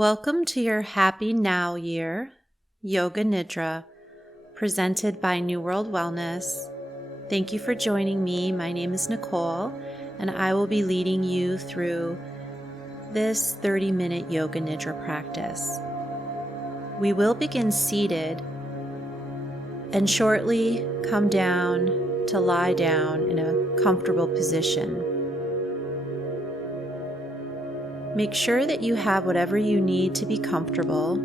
Welcome to your Happy Now Year, Yoga Nidra, presented by New World Wellness. Thank you for joining me. My name is Nicole, and I will be leading you through this 30-minute Yoga Nidra practice. We will begin seated and shortly come down to lie down in a comfortable position. Make sure that you have whatever you need to be comfortable.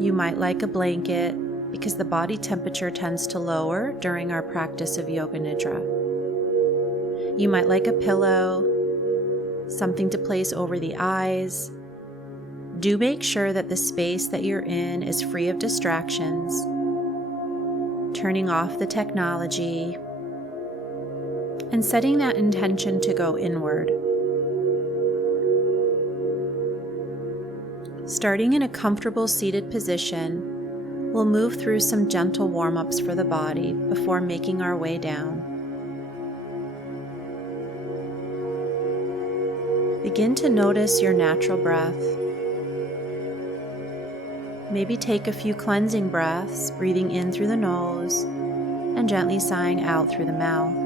You might like a blanket because the body temperature tends to lower during our practice of Yoga Nidra. You might like a pillow, something to place over the eyes. Do make sure that the space that you're in is free of distractions. Turning off the technology and setting that intention to go inward. Starting in a comfortable seated position, we'll move through some gentle warm-ups for the body before making our way down. Begin to notice your natural breath. Maybe take a few cleansing breaths, breathing in through the nose and gently sighing out through the mouth.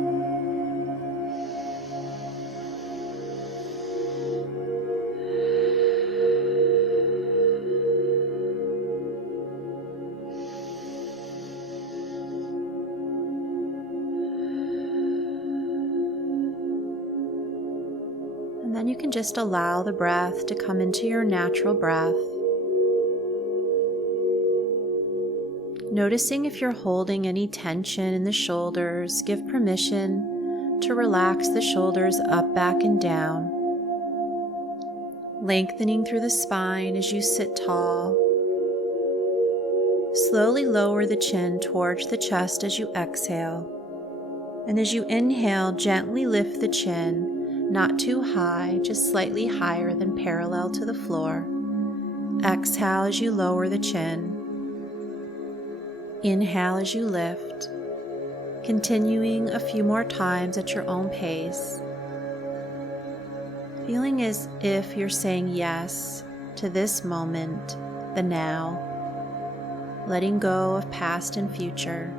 And then you can just allow the breath to come into your natural breath. Noticing if you're holding any tension in the shoulders, give permission to relax the shoulders up, back, and down. Lengthening through the spine as you sit tall. Slowly lower the chin towards the chest as you exhale. And as you inhale, gently lift the chin. Not too high, just slightly higher than parallel to the floor. Exhale as you lower the chin. Inhale as you lift, continuing a few more times at your own pace. Feeling as if you're saying yes to this moment, the now, letting go of past and future.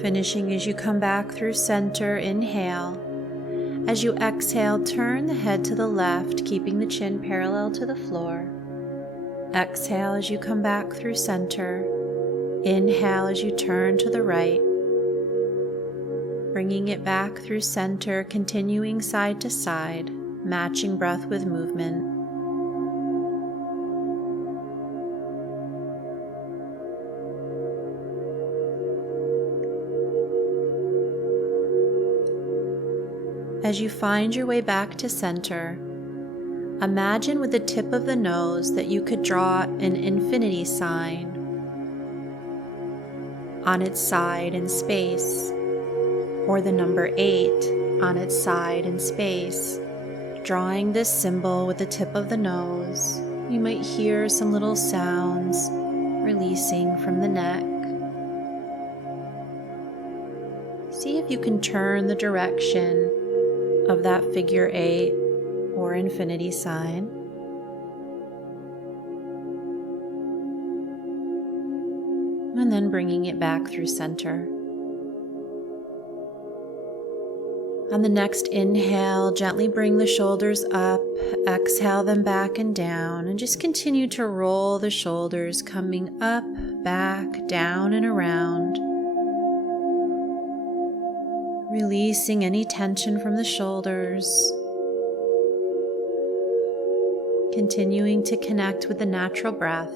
Finishing as you come back through center, inhale. As you exhale, turn the head to the left, keeping the chin parallel to the floor. Exhale as you come back through center. Inhale as you turn to the right. Bringing it back through center, continuing side to side, matching breath with movement. As you find your way back to center, imagine with the tip of the nose that you could draw an infinity sign on its side in space, or the number 8 on its side in space. Drawing this symbol with the tip of the nose, you might hear some little sounds releasing from the neck. See if you can turn the direction of that figure 8 or infinity sign. And then bringing it back through center. On the next inhale, gently bring the shoulders up, exhale them back and down, and just continue to roll the shoulders, coming up, back, down, and around. Releasing any tension from the shoulders. Continuing to connect with the natural breath.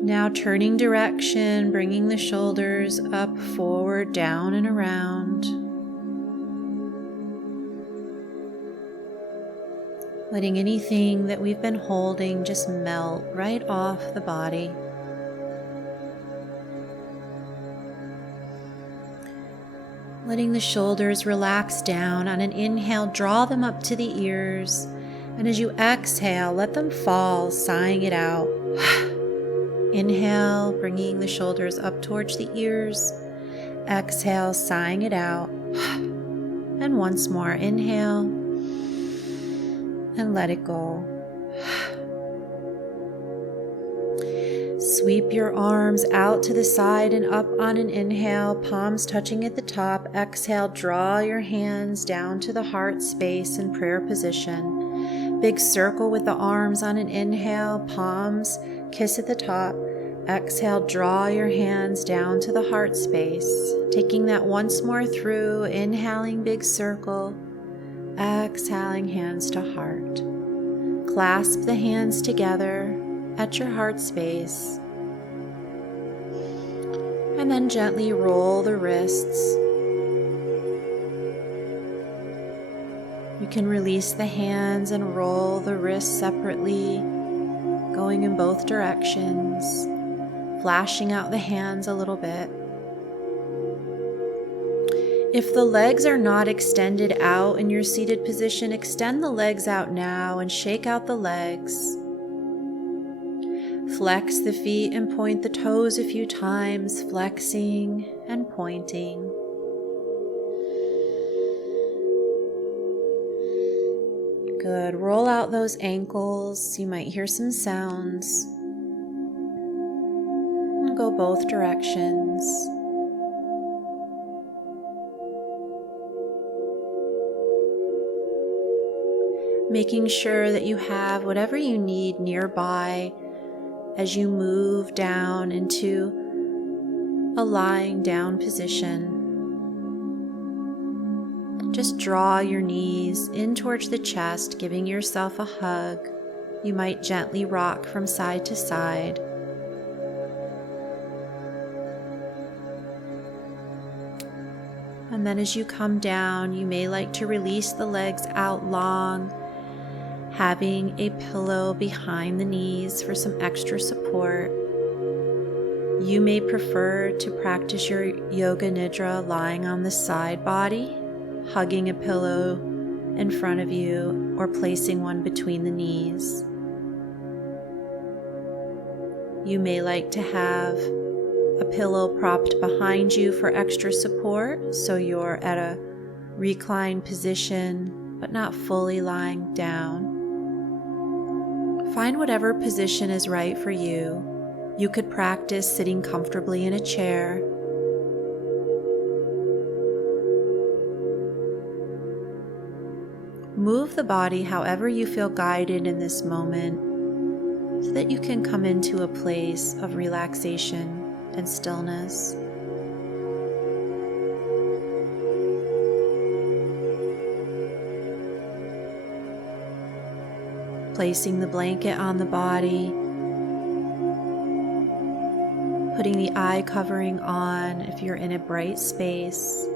Now turning direction, bringing the shoulders up, forward, down, and around. Letting anything that we've been holding just melt right off the body. Letting the shoulders relax down. On an inhale, draw them up to the ears. And as you exhale, let them fall, sighing it out. Inhale, bringing the shoulders up towards the ears. Exhale, sighing it out. And once more, inhale and let it go. Sweep your arms out to the side and up on an inhale, palms touching at the top. Exhale, draw your hands down to the heart space in prayer position. Big circle with the arms on an inhale, palms kiss at the top. Exhale, draw your hands down to the heart space. Taking that once more through, inhaling big circle, exhaling hands to heart. Clasp the hands together at your heart space. And then gently roll the wrists. You can release the hands and roll the wrists separately, going in both directions, flashing out the hands a little bit. If the legs are not extended out in your seated position, extend the legs out now and shake out the legs. Flex the feet and point the toes a few times, flexing and pointing. Good. Roll out those ankles. You might hear some sounds. And go both directions. Making sure that you have whatever you need nearby as you move down into a lying down position. Just draw your knees in towards the chest, giving yourself a hug. You might gently rock from side to side. And then as you come down, you may like to release the legs out long, having a pillow behind the knees for some extra support. You may prefer to practice your Yoga Nidra lying on the side body, hugging a pillow in front of you or placing one between the knees. You may like to have a pillow propped behind you for extra support, so you're at a reclined position but not fully lying down. Find whatever position is right for you. You could practice sitting comfortably in a chair. Move the body however you feel guided in this moment so that you can come into a place of relaxation and stillness. Placing the blanket on the body, putting the eye covering on if you're in a bright space,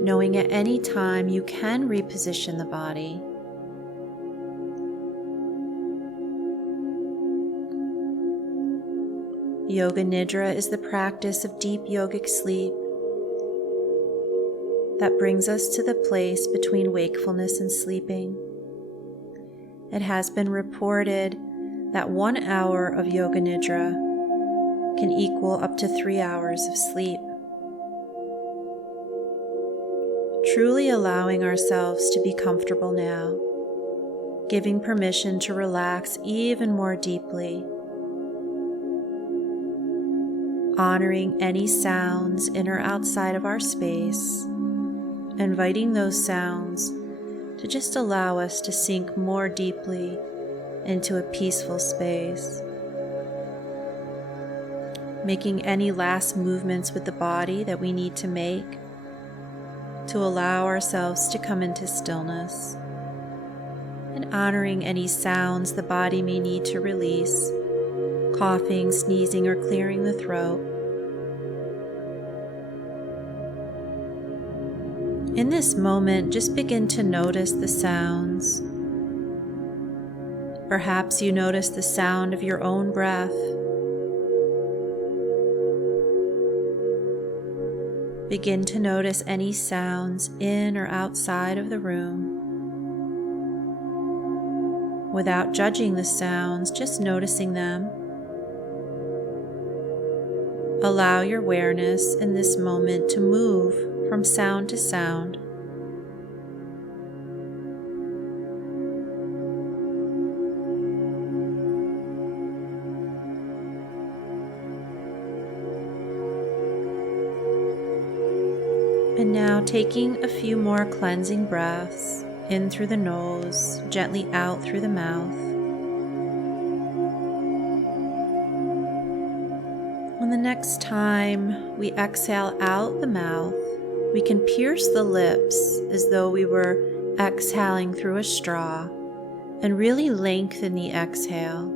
knowing at any time you can reposition the body. Yoga Nidra is the practice of deep yogic sleep that brings us to the place between wakefulness and sleeping. It has been reported that 1 hour of Yoga Nidra can equal up to 3 hours of sleep. Truly allowing ourselves to be comfortable now, giving permission to relax even more deeply, honoring any sounds in or outside of our space, inviting those sounds to just allow us to sink more deeply into a peaceful space. Making any last movements with the body that we need to make to allow ourselves to come into stillness, and honoring any sounds the body may need to release, coughing, sneezing, or clearing the throat. In this moment, just begin to notice the sounds. Perhaps you notice the sound of your own breath. Begin to notice any sounds in or outside of the room. Without judging the sounds, just noticing them. Allow your awareness in this moment to move from sound to sound. And now taking a few more cleansing breaths in through the nose, gently out through the mouth. And the next time we exhale out the mouth, we can pierce the lips as though we were exhaling through a straw and really lengthen the exhale.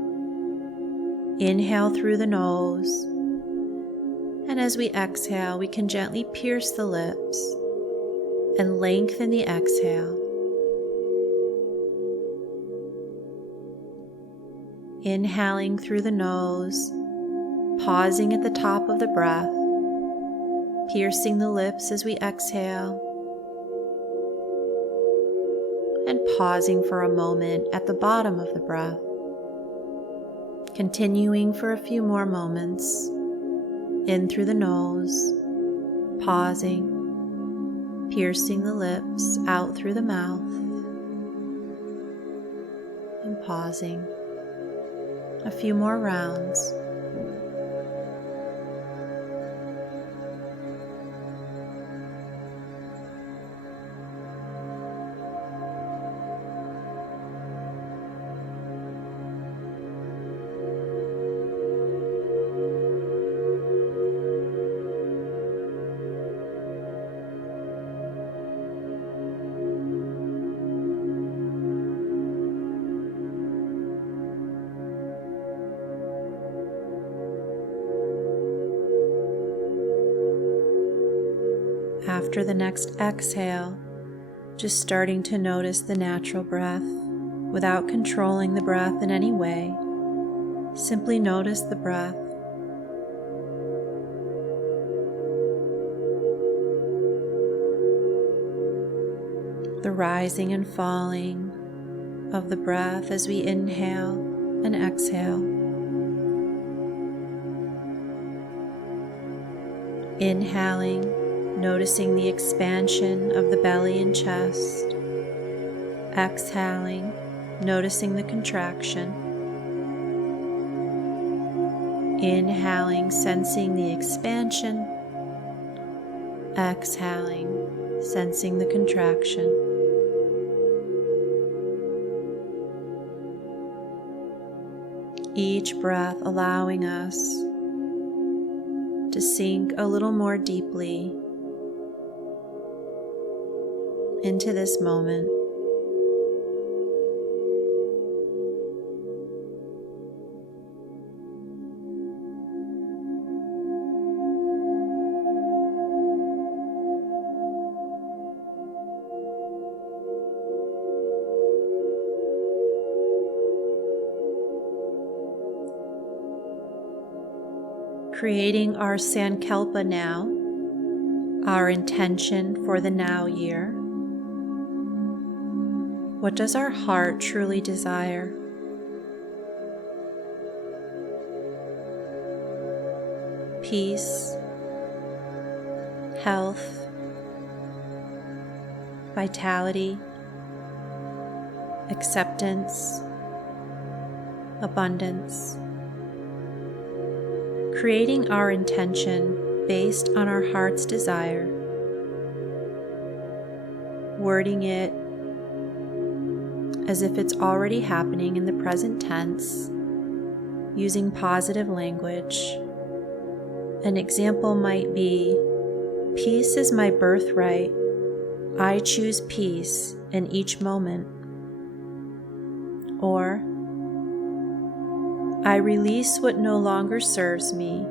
Inhale through the nose. And as we exhale, we can gently pierce the lips and lengthen the exhale. Inhaling through the nose, pausing at the top of the breath, piercing the lips as we exhale, and pausing for a moment at the bottom of the breath. Continuing for a few more moments. In through the nose, pausing, piercing the lips, out through the mouth, and pausing. A few more rounds. After the next exhale, just starting to notice the natural breath without controlling the breath in any way. Simply notice the breath. The rising and falling of the breath as we inhale and exhale. Inhaling, noticing the expansion of the belly and chest. Exhaling, noticing the contraction. Inhaling, sensing the expansion. Exhaling, sensing the contraction. Each breath allowing us to sink a little more deeply into this moment. Creating our Sankalpa now, our intention for the now year. What does our heart truly desire? Peace, health, vitality, acceptance, abundance. Creating our intention based on our heart's desire, wording it as if it's already happening in the present tense, using positive language. An example might be, peace is my birthright. I choose peace in each moment. Or, I release what no longer serves me.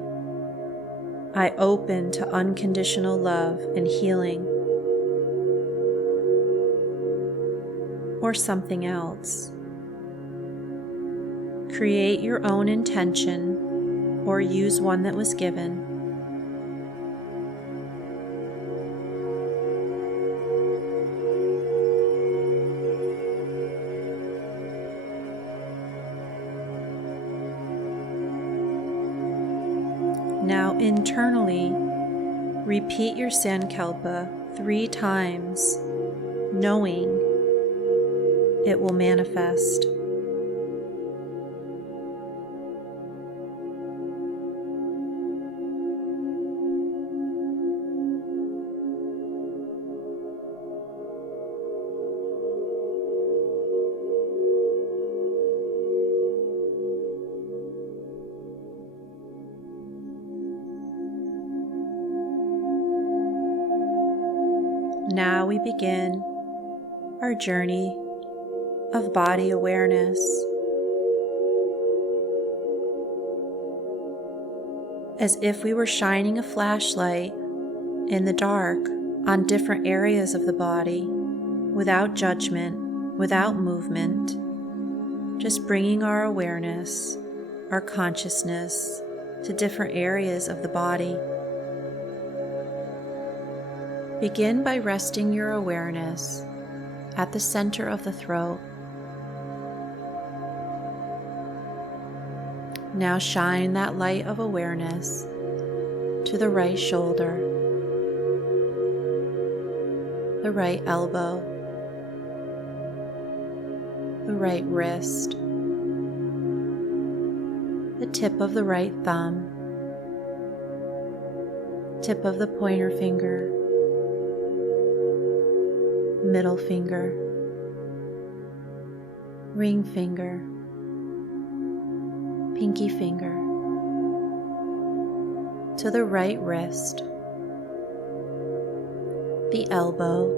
I open to unconditional love and healing. Or something else. Create your own intention or use one that was given. Now internally, repeat your Sankalpa 3 times, knowing it will manifest. Now we begin our journey of body awareness. As if we were shining a flashlight in the dark on different areas of the body, without judgment, without movement, just bringing our awareness, our consciousness to different areas of the body. Begin by resting your awareness at the center of the throat. Now shine that light of awareness to the right shoulder, the right elbow, the right wrist, the tip of the right thumb, tip of the pointer finger, middle finger, ring finger, pinky finger, to the right wrist, the elbow,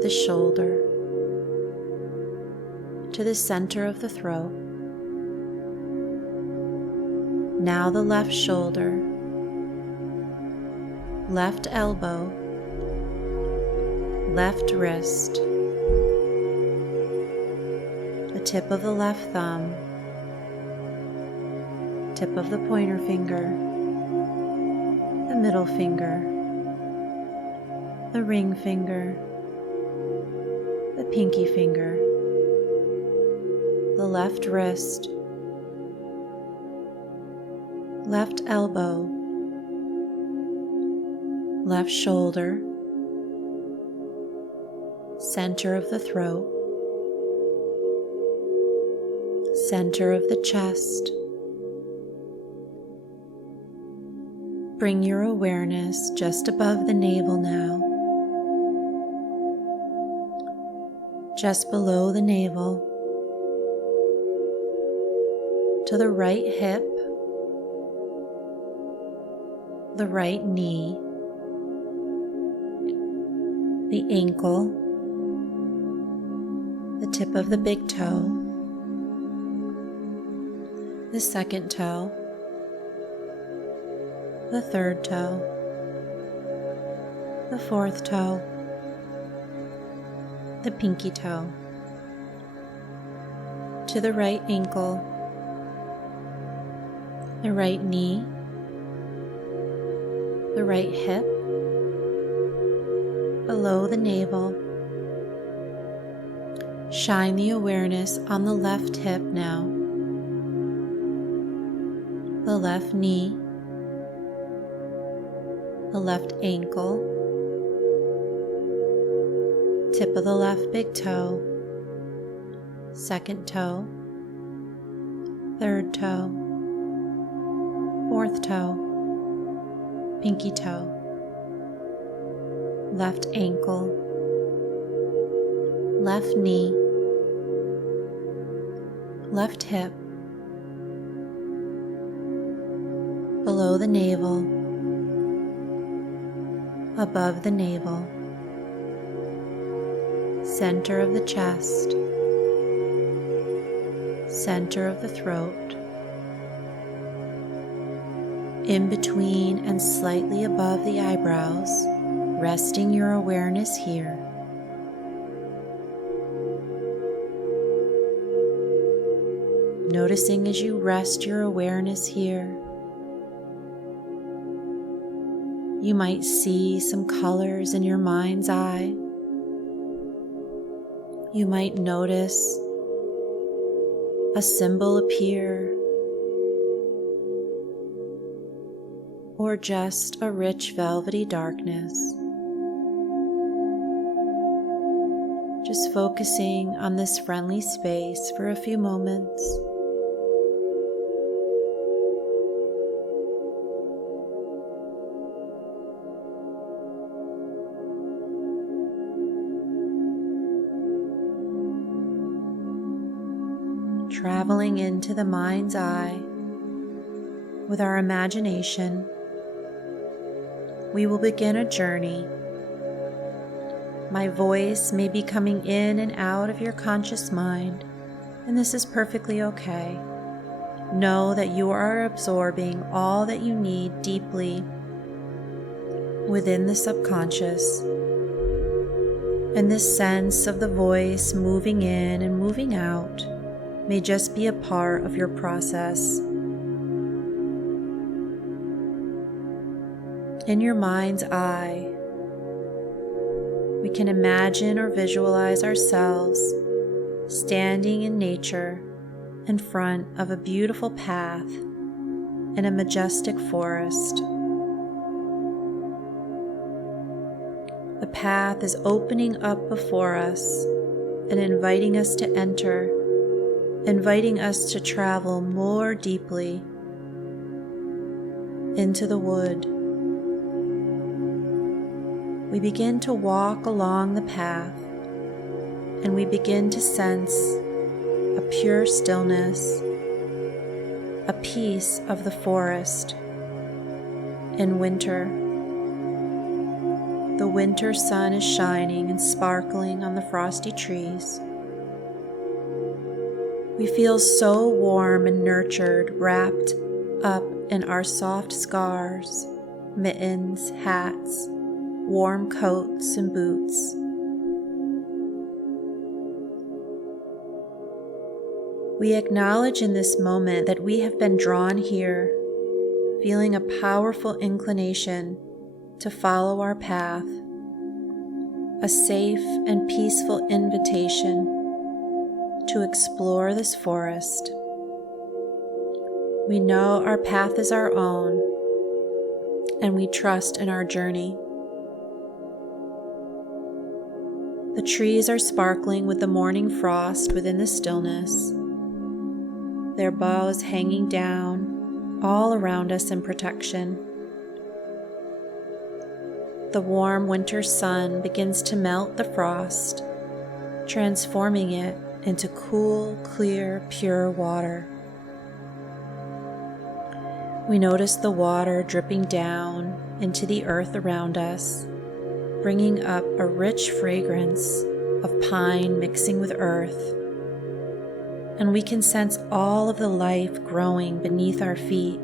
the shoulder, to the center of the throat. Now the left shoulder, left elbow, left wrist, the tip of the left thumb, tip of the pointer finger, the middle finger, the ring finger, the pinky finger, the left wrist, left elbow, left shoulder, center of the throat, center of the chest. Bring your awareness just above the navel now, just below the navel, to the right hip, the right knee, the ankle, the tip of the big toe, the second toe, the third toe, the fourth toe, the pinky toe, to the right ankle, the right knee, the right hip, below the navel. Shine the awareness on the left hip now, the left knee, the left ankle, tip of the left big toe, second toe, third toe, fourth toe, pinky toe, left ankle, left knee, left hip, below the navel, above the navel, center of the chest, center of the throat, in between and slightly above the eyebrows, resting your awareness here. Noticing as you rest your awareness here, you might see some colors in your mind's eye. You might notice a symbol appear. or just a rich velvety darkness. Just focusing on this friendly space for a few moments. Traveling into the mind's eye with our imagination, we will begin a journey. My voice may be coming in and out of your conscious mind, and this is perfectly okay. Know that you are absorbing all that you need deeply within the subconscious, and this sense of the voice moving in and moving out may just be a part of your process. In your mind's eye, we can imagine or visualize ourselves standing in nature in front of a beautiful path in a majestic forest. The path is opening up before us and inviting us to enter, inviting us to travel more deeply into the wood. We begin to walk along the path, and we begin to sense a pure stillness, a peace of the forest. In winter, the winter sun is shining and sparkling on the frosty trees. We feel so warm and nurtured, wrapped up in our soft scarves, mittens, hats, warm coats, and boots. We acknowledge in this moment that we have been drawn here, feeling a powerful inclination to follow our path, a safe and peaceful invitation to explore this forest. We know our path is our own, and we trust in our journey. The trees are sparkling with the morning frost within the stillness, their boughs hanging down all around us in protection. The warm winter sun begins to melt the frost, transforming it into cool, clear, pure water. We notice the water dripping down into the earth around us, bringing up a rich fragrance of pine mixing with earth, and we can sense all of the life growing beneath our feet.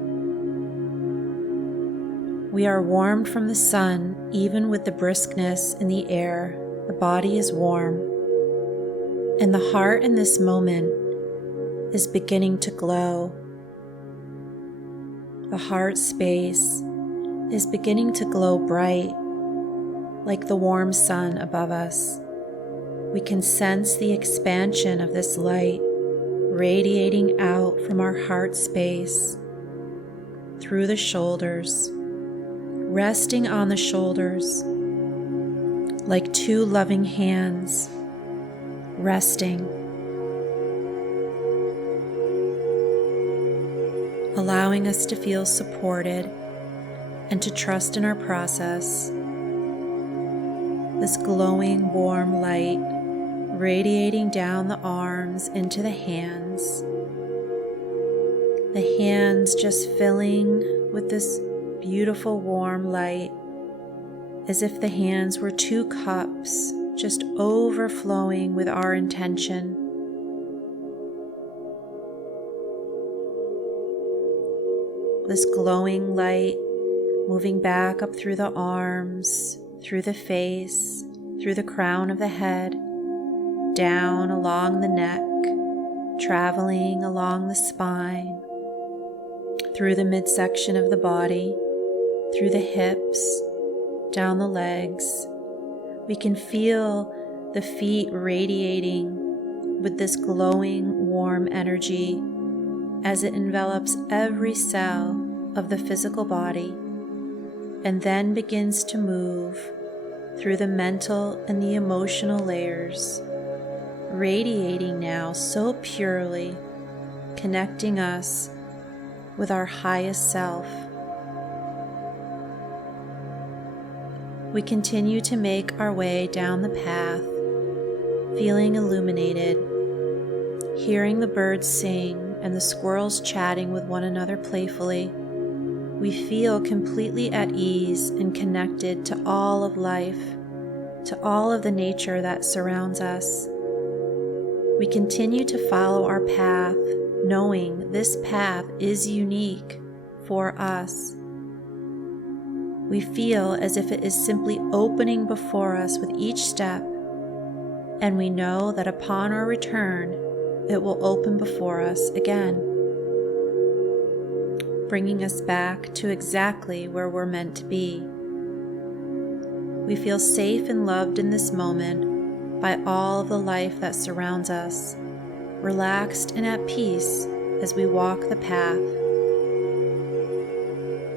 We are warmed from the sun, even with the briskness in the air. The body is warm, and the heart in this moment is beginning to glow. The heart space is beginning to glow bright, like the warm sun above us. We can sense the expansion of this light radiating out from our heart space, through the shoulders, resting on the shoulders like two loving hands, resting, allowing us to feel supported and to trust in our process. This glowing, warm light radiating down the arms into the hands just filling with this beautiful warm light, as if the hands were two cups just overflowing with our intention. This glowing light moving back up through the arms, through the face, through the crown of the head, down along the neck, traveling along the spine, through the midsection of the body, through the hips, down the legs. We can feel the feet radiating with this glowing, warm energy as it envelops every cell of the physical body, and then begins to move through the mental and the emotional layers, radiating now so purely, connecting us with our highest self. We continue to make our way down the path, feeling illuminated, hearing the birds sing and the squirrels chatting with one another playfully. We feel completely at ease and connected to all of life, to all of the nature that surrounds us. We continue to follow our path, knowing this path is unique for us. We feel as if it is simply opening before us with each step, and we know that upon our return, it will open before us again, bringing us back to exactly where we're meant to be. We feel safe and loved in this moment by all of the life that surrounds us, relaxed and at peace as we walk the path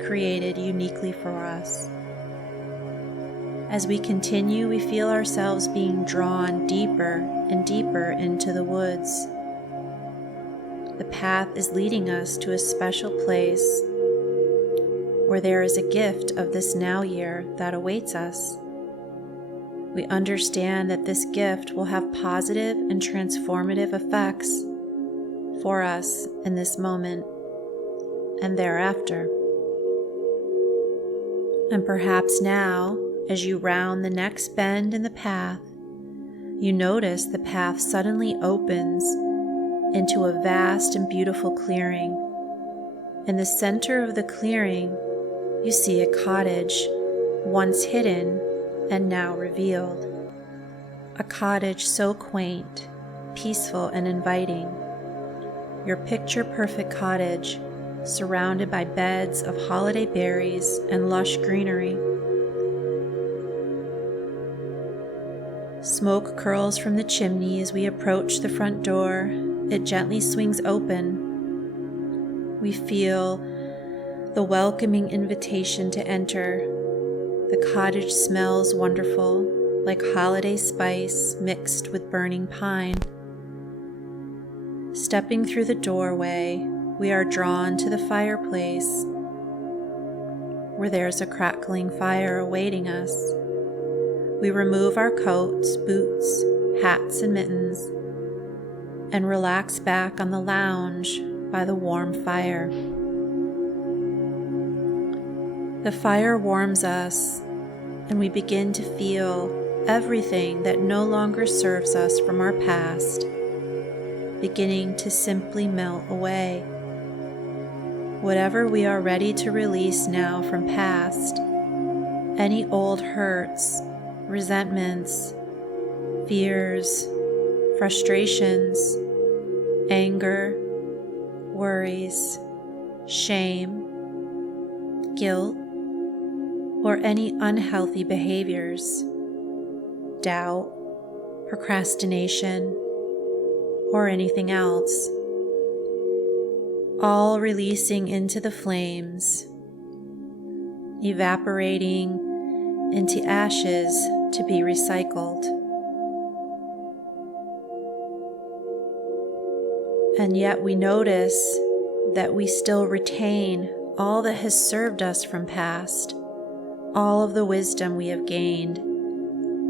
created uniquely for us. As we continue, we feel ourselves being drawn deeper and deeper into the woods. The path is leading us to a special place where there is a gift of this now year that awaits us. We understand that this gift will have positive and transformative effects for us in this moment and thereafter. And perhaps now, as you round the next bend in the path, you notice the path suddenly opens into a vast and beautiful clearing. In the center of the clearing, you see a cottage, once hidden and now revealed. A cottage so quaint, peaceful, and inviting. Your picture-perfect cottage, surrounded by beds of holiday berries and lush greenery. Smoke curls from the chimney as we approach the front door. It gently swings open. We feel the welcoming invitation to enter. The cottage smells wonderful, like holiday spice mixed with burning pine. Stepping through the doorway, we are drawn to the fireplace, where there's a crackling fire awaiting us. We remove our coats, boots, hats, and mittens, and relax back on the lounge by the warm fire. The fire warms us, and we begin to feel everything that no longer serves us from our past, beginning to simply melt away. Whatever we are ready to release now from past, any old hurts, resentments, fears, frustrations, anger, worries, shame, guilt, or any unhealthy behaviors, doubt, procrastination, or anything else, all releasing into the flames, evaporating into ashes to be recycled. And yet we notice that we still retain all that has served us from past, all of the wisdom we have gained,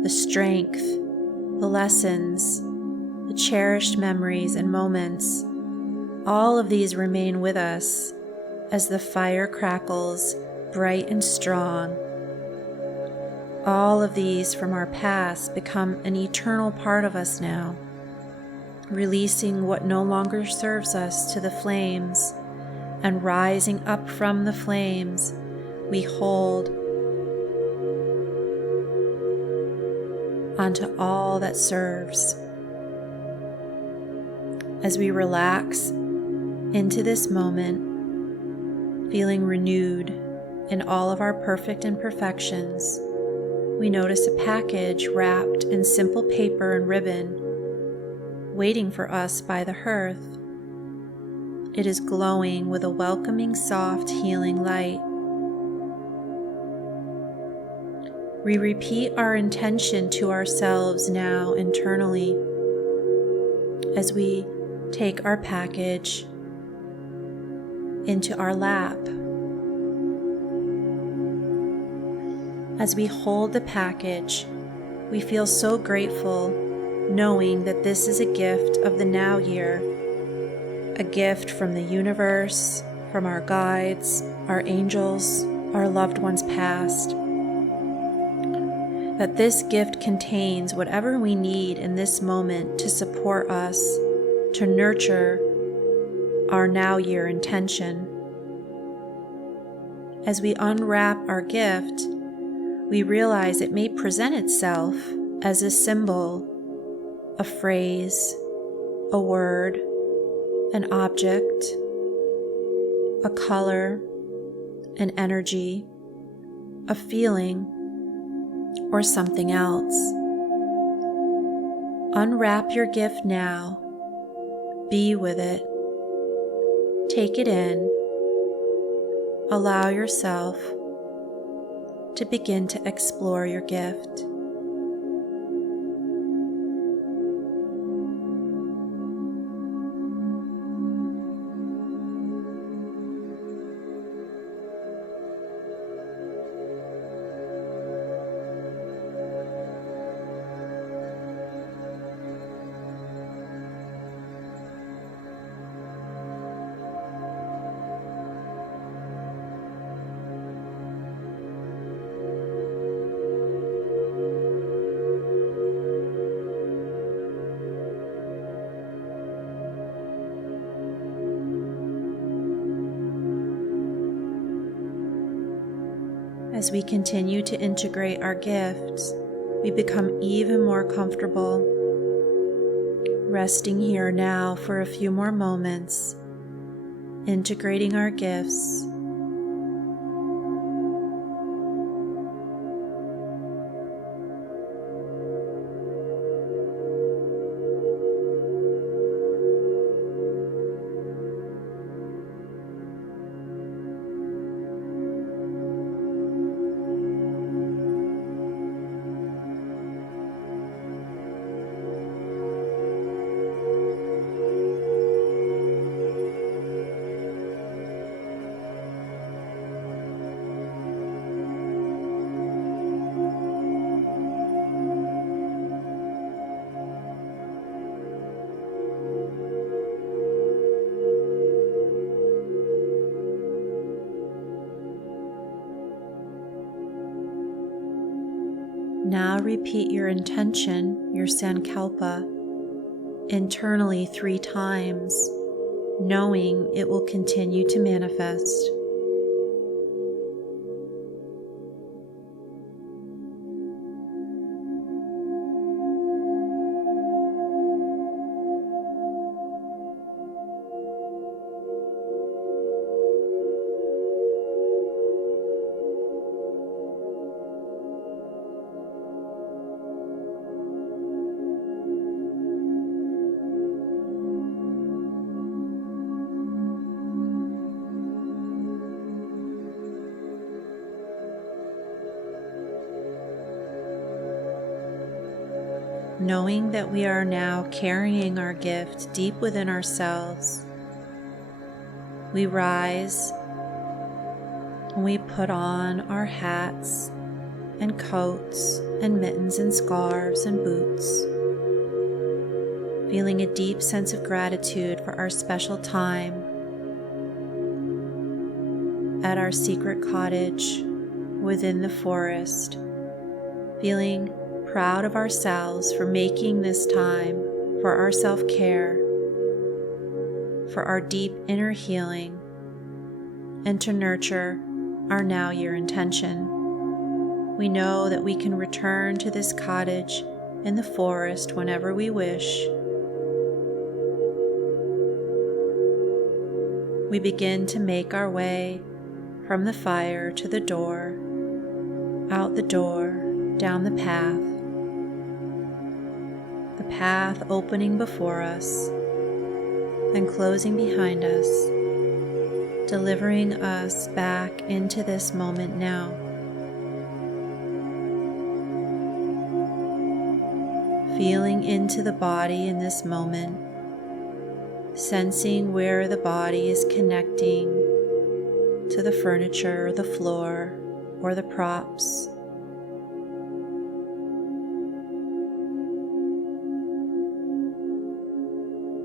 the strength, the lessons, the cherished memories and moments. All of these remain with us as the fire crackles bright and strong. All of these from our past become an eternal part of us now, releasing what no longer serves us to the flames, and rising up from the flames, we hold onto all that serves. As we relax into this moment, feeling renewed in all of our perfect imperfections, we notice a package wrapped in simple paper and ribbon, waiting for us by the hearth. It is glowing with a welcoming, soft, healing light. We repeat our intention to ourselves now internally as we take our package into our lap. As we hold the package, we feel so grateful knowing that this is a gift of the now year, a gift from the universe, from our guides, our angels, our loved ones past. That this gift contains whatever we need in this moment to support us, to nurture our now year intention. As we unwrap our gift, we realize it may present itself as a symbol, a phrase, a word, an object, a color, an energy, a feeling, or something else. Unwrap your gift now. Be with it. Take it in. Allow yourself to begin to explore your gift. As we continue to integrate our gifts, we become even more comfortable, resting here now for a few more moments, integrating our gifts. Now repeat your intention, your sankalpa, internally 3 times, knowing it will continue to manifest. Knowing that we are now carrying our gift deep within ourselves, we rise and we put on our hats and coats and mittens and scarves and boots, feeling a deep sense of gratitude for our special time at our secret cottage within the forest, feeling proud of ourselves for making this time for our self-care, for our deep inner healing, and to nurture our now year intention. We know that we can return to this cottage in the forest whenever we wish. We begin to make our way from the fire to the door, out the door, down the path opening before us and closing behind us, delivering us back into this moment now. Feeling into the body in this moment, sensing where the body is connecting to the furniture, the floor, or the props.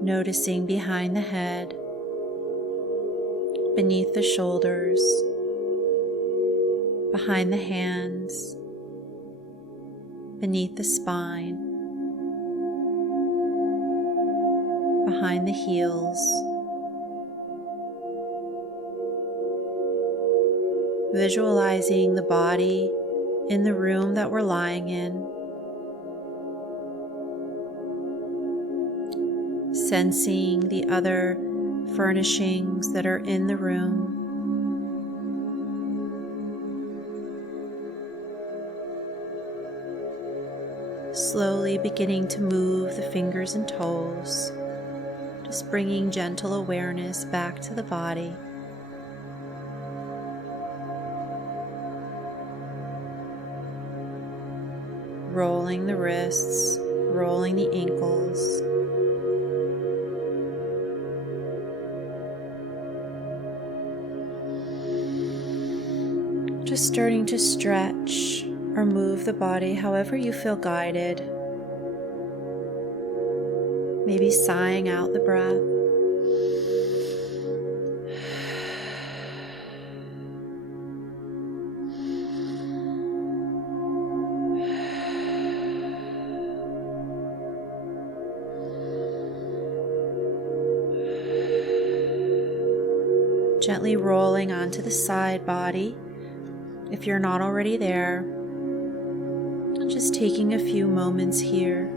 Noticing behind the head, beneath the shoulders, behind the hands, beneath the spine, behind the heels. Visualizing the body in the room that we're lying in. Sensing the other furnishings that are in the room. Slowly beginning to move the fingers and toes, just bringing gentle awareness back to the body. Rolling the wrists, rolling the ankles. Just starting to stretch or move the body however you feel guided. Maybe sighing out the breath. Gently rolling onto the side body. If you're not already there, just taking a few moments here.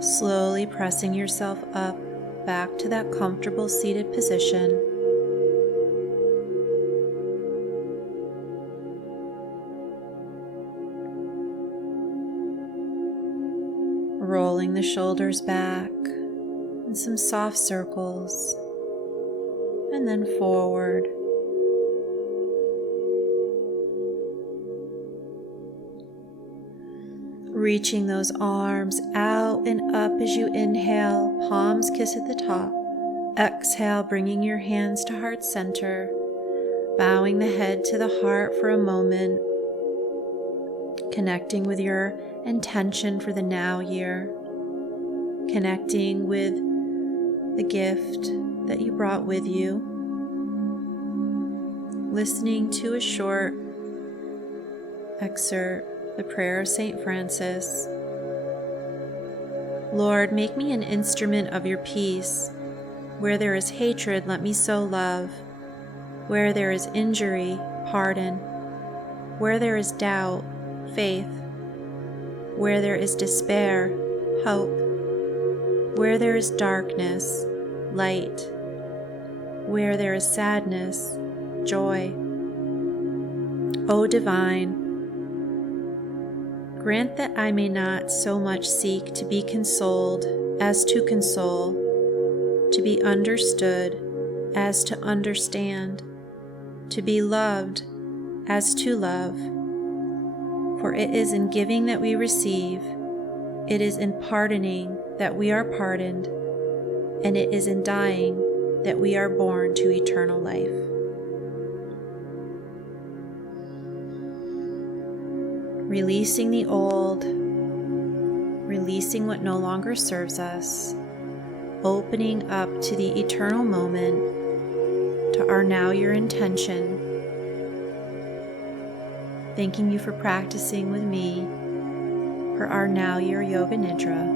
Slowly pressing yourself up back to that comfortable seated position. Rolling the shoulders back in some soft circles, and then forward. Reaching those arms out and up as you inhale, palms kiss at the top. Exhale, bringing your hands to heart center, bowing the head to the heart for a moment, connecting with your intention for the now year, connecting with the gift that you brought with you, listening to a short excerpt, the prayer of St. Francis. Lord, make me an instrument of your peace. Where there is hatred, let me sow love. Where there is injury, pardon. Where there is doubt, faith. Where there is despair, hope. Where there is darkness, light. Where there is sadness, joy. O Divine, grant that I may not so much seek to be consoled as to console, to be understood as to understand, to be loved as to love. For it is in giving that we receive, it is in pardoning that we are pardoned, and it is in dying that we are born to eternal life. Releasing the old, releasing what no longer serves us, opening up to the eternal moment, to our now year intention. Thanking you for practicing with me for our now year Yoga Nidra.